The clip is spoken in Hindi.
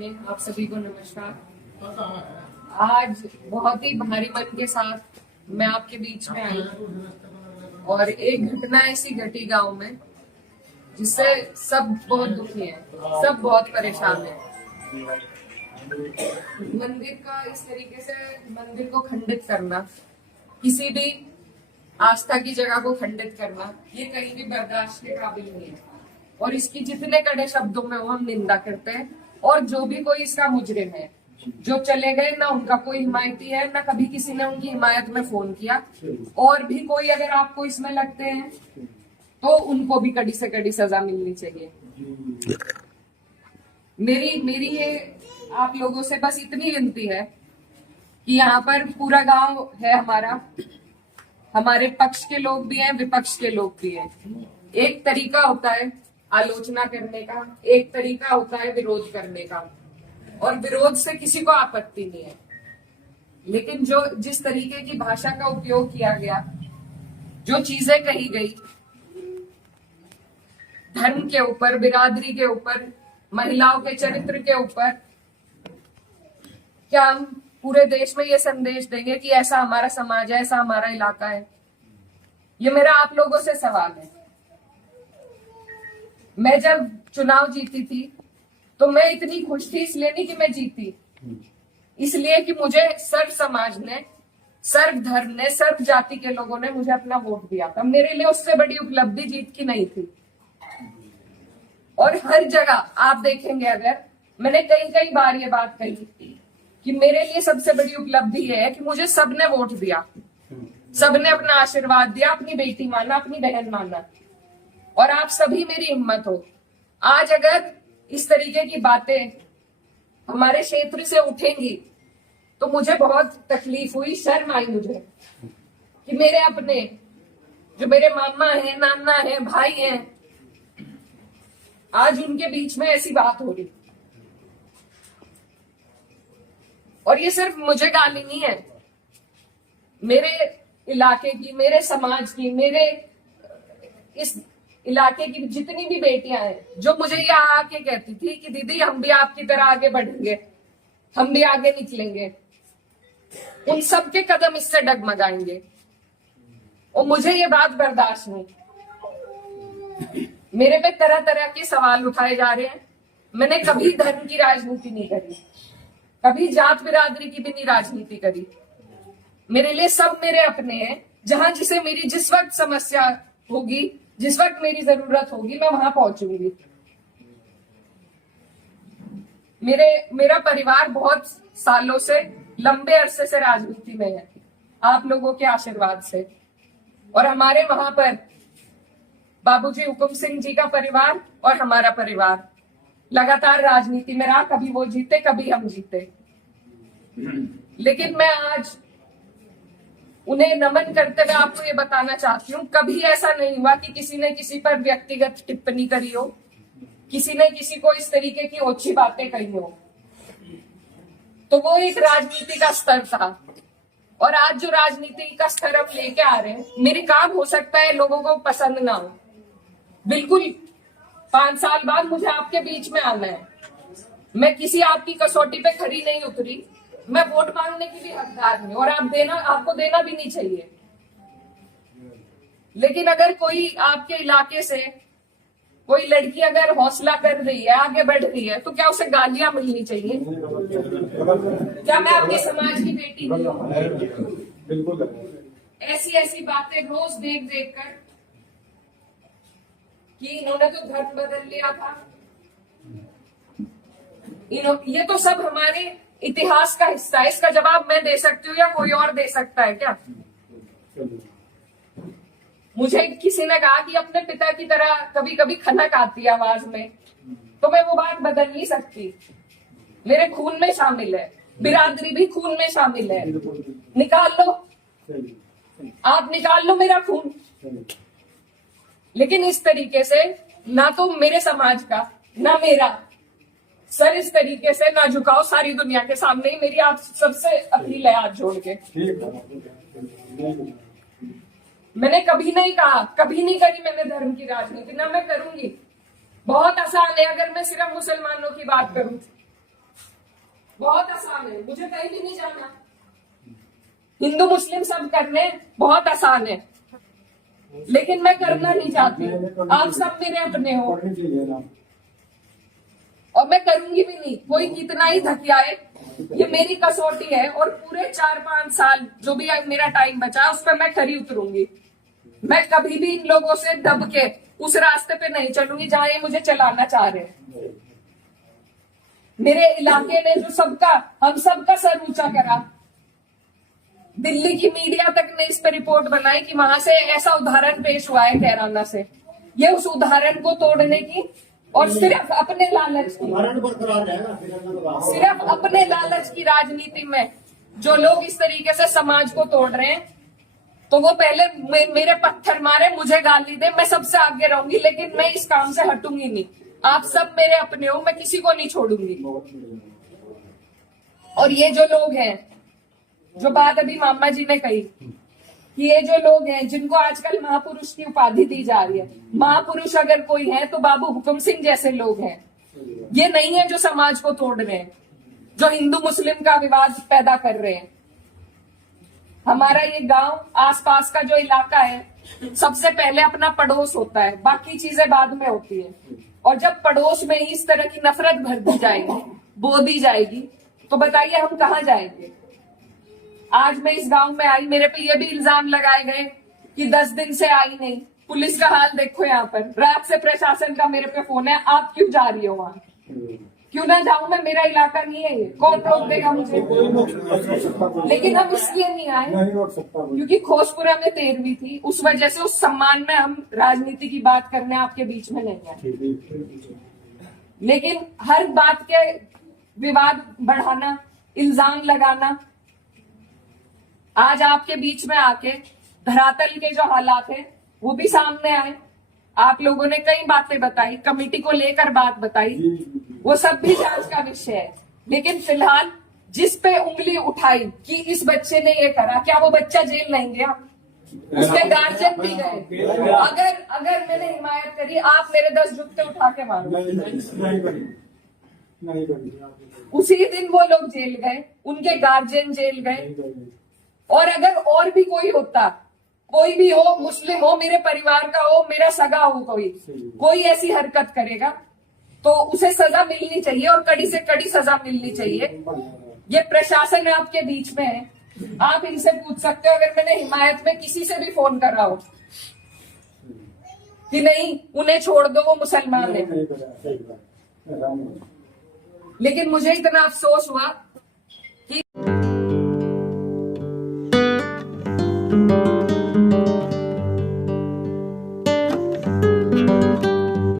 में आप सभी को नमस्कार। आज बहुत ही भारी मन के साथ मैं आपके बीच में आई और एक घटना ऐसी घटी गांव में जिससे सब बहुत दुखी हैं, सब बहुत परेशान हैं। मंदिर का इस तरीके से मंदिर को खंडित करना, किसी भी आस्था की जगह को खंडित करना, ये कहीं भी बर्दाश्त के काबिल नहीं है और इसकी जितने कड़े शब्दों में हम निंदा करते हैं। और जो भी कोई इसका मुजरिम है, जो चले गए, ना उनका कोई हिमायती है, ना कभी किसी ने उनकी हिमायत में फोन किया, और भी कोई अगर आपको इसमें लगते हैं तो उनको भी कड़ी से कड़ी सजा मिलनी चाहिए। मेरी ये आप लोगों से बस इतनी विनती है कि यहाँ पर पूरा गांव है हमारा, हमारे पक्ष के लोग भी हैं, विपक्ष के लोग भी हैं। एक तरीका होता है आलोचना करने का, एक तरीका होता है विरोध करने का, और विरोध से किसी को आपत्ति नहीं है। लेकिन जो जिस तरीके की भाषा का उपयोग किया गया, जो चीजें कही गई धर्म के ऊपर, बिरादरी के ऊपर, महिलाओं के चरित्र के ऊपर, क्या हम पूरे देश में ये संदेश देंगे कि ऐसा हमारा समाज है, ऐसा हमारा इलाका है? ये मेरा आप लोगों से सवाल है। मैं जब चुनाव जीती थी तो मैं इतनी खुश थी, इसलिए नहीं कि मैं जीती, इसलिए कि मुझे सर्व समाज ने, सर्व धर्म ने, सर्व जाति के लोगों ने मुझे अपना वोट दिया था। मेरे लिए उससे बड़ी उपलब्धि जीत की नहीं थी। और हर जगह आप देखेंगे, अगर मैंने कई बार ये बात कही कि मेरे लिए सबसे बड़ी उपलब्धि ये है कि मुझे सबने वोट दिया, सबने अपना आशीर्वाद दिया, अपनी बेटी माना, अपनी बहन माना, और आप सभी मेरी हिम्मत हो। आज अगर इस तरीके की बातें हमारे क्षेत्र से उठेंगी तो मुझे बहुत तकलीफ हुई, शर्म आई मुझे कि मेरे अपने, जो मेरे मामा है, नाना है, भाई हैं, आज उनके बीच में ऐसी बात हो रही। और ये सिर्फ मुझे गाली नहीं है, मेरे इलाके की, मेरे समाज की, मेरे इस इलाके की जितनी भी बेटियां हैं, जो मुझे यहाँ आके कहती थी कि दीदी हम भी आपकी तरह आगे बढ़ेंगे, हम भी आगे निकलेंगे, उन सब के कदम इससे डगमगाएंगे। और मुझे ये बात बर्दाश्त नहीं। मेरे पे तरह तरह के सवाल उठाए जा रहे हैं। मैंने कभी धर्म की राजनीति नहीं करी, कभी जात बिरादरी की भी नहीं राजनीति करी। मेरे लिए सब मेरे अपने हैं। जहां जिसे मेरी जिस वक्त समस्या होगी, जिस वक्त मेरी जरूरत होगी, मैं वहां पहुंचूंगी। मेरा परिवार बहुत सालों से, लंबे अरसे से राजनीति में है, आप लोगों के आशीर्वाद से। और हमारे वहां पर बाबूजी हुकुम सिंह जी का परिवार और हमारा परिवार लगातार राजनीति में रहा। कभी वो जीते, कभी हम जीते। लेकिन मैं आज उन्हें नमन करते हुए आपको ये बताना चाहती हूँ, कभी ऐसा नहीं हुआ कि किसी ने किसी पर व्यक्तिगत टिप्पणी करी हो, किसी ने किसी को इस तरीके की ओछी बातें कही हो। तो वो एक राजनीति का स्तर था। और आज जो राजनीति का स्तर हम लेके आ रहे हैं, मेरे काम हो सकता है लोगों को पसंद ना हो, बिल्कुल 5 साल बाद मुझे आपके बीच में आना है। मैं किसी आपकी कसौटी पे खरी नहीं उतरी, मैं वोट मांगने की भी हकदार नहीं, और आपको देना भी नहीं चाहिए। लेकिन अगर कोई आपके इलाके से कोई लड़की अगर हौसला कर रही है, आगे बढ़ रही है, तो क्या उसे गालियां मिलनी चाहिए? क्या मैं आपके समाज की बेटी नहीं हूं? ऐसी बातें रोज देख कर कि इन्होंने तो धर्म बदल लिया था, ये तो सब हमारे इतिहास का हिस्सा है। इसका जवाब मैं दे सकती हूँ या कोई और दे सकता है क्या? मुझे किसी ने कहा कि अपने पिता की तरह कभी कभी खनक आती है आवाज में, तो मैं वो बात बदल नहीं सकती। मेरे खून में शामिल है, बिरादरी भी खून में शामिल है। निकाल लो, आप निकाल लो मेरा खून। लेकिन इस तरीके से ना तो मेरे समाज का, ना मेरा सर इस तरीके से ना झुकाओ सारी दुनिया के सामने ही। मेरी आप सबसे अपील है हाथ जोड़ के। मैंने कभी नहीं कहा, कभी नहीं करी मैंने धर्म की राजनीति, ना मैं करूंगी। बहुत आसान है अगर मैं सिर्फ मुसलमानों की बात करूं, बहुत आसान है, मुझे कहीं भी नहीं जाना। हिंदू मुस्लिम सब करने बहुत आसान है, लेकिन मैं करना नहीं चाहती। आप सब मेरे अपने हो और मैं करूंगी भी नहीं। कोई कितना ही धकियाए, ये मेरी कसौटी है। और पूरे 4-5 साल जो भी मेरा टाइम बचा उस पर मैं खरी उतरूंगी। मैं कभी भी इन लोगों से दब के उस रास्ते पे नहीं चलूंगी जहां ये मुझे चलाना चाह रहे हैं। मेरे इलाके ने जो हम सबका सर ऊंचा करा, दिल्ली की मीडिया तक ने इस पर रिपोर्ट बनाई कि वहां से ऐसा उदाहरण पेश हुआ है कैराना से। ये उस उदाहरण को तोड़ने की और सिर्फ अपने लालच की, सिर्फ अपने लालच की राजनीति में जो लोग इस तरीके से समाज को तोड़ रहे हैं, तो वो पहले मेरे पत्थर मारे, मुझे गाली दे, मैं सबसे आगे रहूंगी, लेकिन मैं इस काम से हटूंगी नहीं। आप सब मेरे अपने हो, मैं किसी को नहीं छोड़ूंगी। और ये जो लोग हैं, जो बात अभी मामा जी ने कही कि ये जो लोग हैं जिनको आजकल महापुरुष की उपाधि दी जा रही है, महापुरुष अगर कोई है तो बाबू हुकुम सिंह जैसे लोग हैं। ये नहीं है जो समाज को तोड़ रहे हैं, जो हिंदू मुस्लिम का विवाद पैदा कर रहे हैं। हमारा ये गांव, आसपास का जो इलाका है, सबसे पहले अपना पड़ोस होता है, बाकी चीजें बाद में होती है। और जब पड़ोस में ही इस तरह की नफरत भर दी जाएगी, बो दी जाएगी, तो बताइए हम कहाँ जाएंगे। आज मैं इस गांव में आई, मेरे पे ये भी इल्जाम लगाए गए कि 10 दिन से आई नहीं। पुलिस का हाल देखो यहाँ पर, रात से प्रशासन का मेरे पे फोन है, आप क्यों जा रही हो वहां? क्यों ना जाऊं मैं? मेरा इलाका नहीं है ये, कौन रोक देगा मुझे? लेकिन हम इसलिए नहीं आए क्योंकि खोजपुरा में 13वीं थी, उस वजह से उस सम्मान में हम राजनीति की बात करने आपके बीच में नहीं आए। लेकिन हर बात के विवाद बढ़ाना, इल्जाम लगाना, आज आपके बीच में आके धरातल के जो हालात है वो भी सामने आए। आप लोगों ने कई बातें बताई, कमेटी को लेकर बात बताई, वो सब भी जांच का विषय है। लेकिन फिलहाल जिस पे उंगली उठाई कि इस बच्चे ने ये करा, क्या वो बच्चा जेल नहीं गया? उसके गार्जियन भी गए। अगर मैंने हिमायत करी, आप मेरे 10 जुत्ते उठा के मारो। उसी दिन वो लोग जेल गए, उनके गार्जियन जेल गए। और अगर और भी कोई होता, कोई भी हो, मुस्लिम हो, मेरे परिवार का हो, मेरा सगा हो, कोई ऐसी हरकत करेगा तो उसे सजा मिलनी चाहिए, और कड़ी से कड़ी सजा मिलनी चाहिए। ये प्रशासन आपके बीच में है, आप इनसे पूछ सकते हो। अगर मैंने हिमायत में किसी से भी फोन करा हो कि नहीं उन्हें छोड़ दो, वो मुसलमान है, लेकिन मुझे इतना अफसोस हुआ कि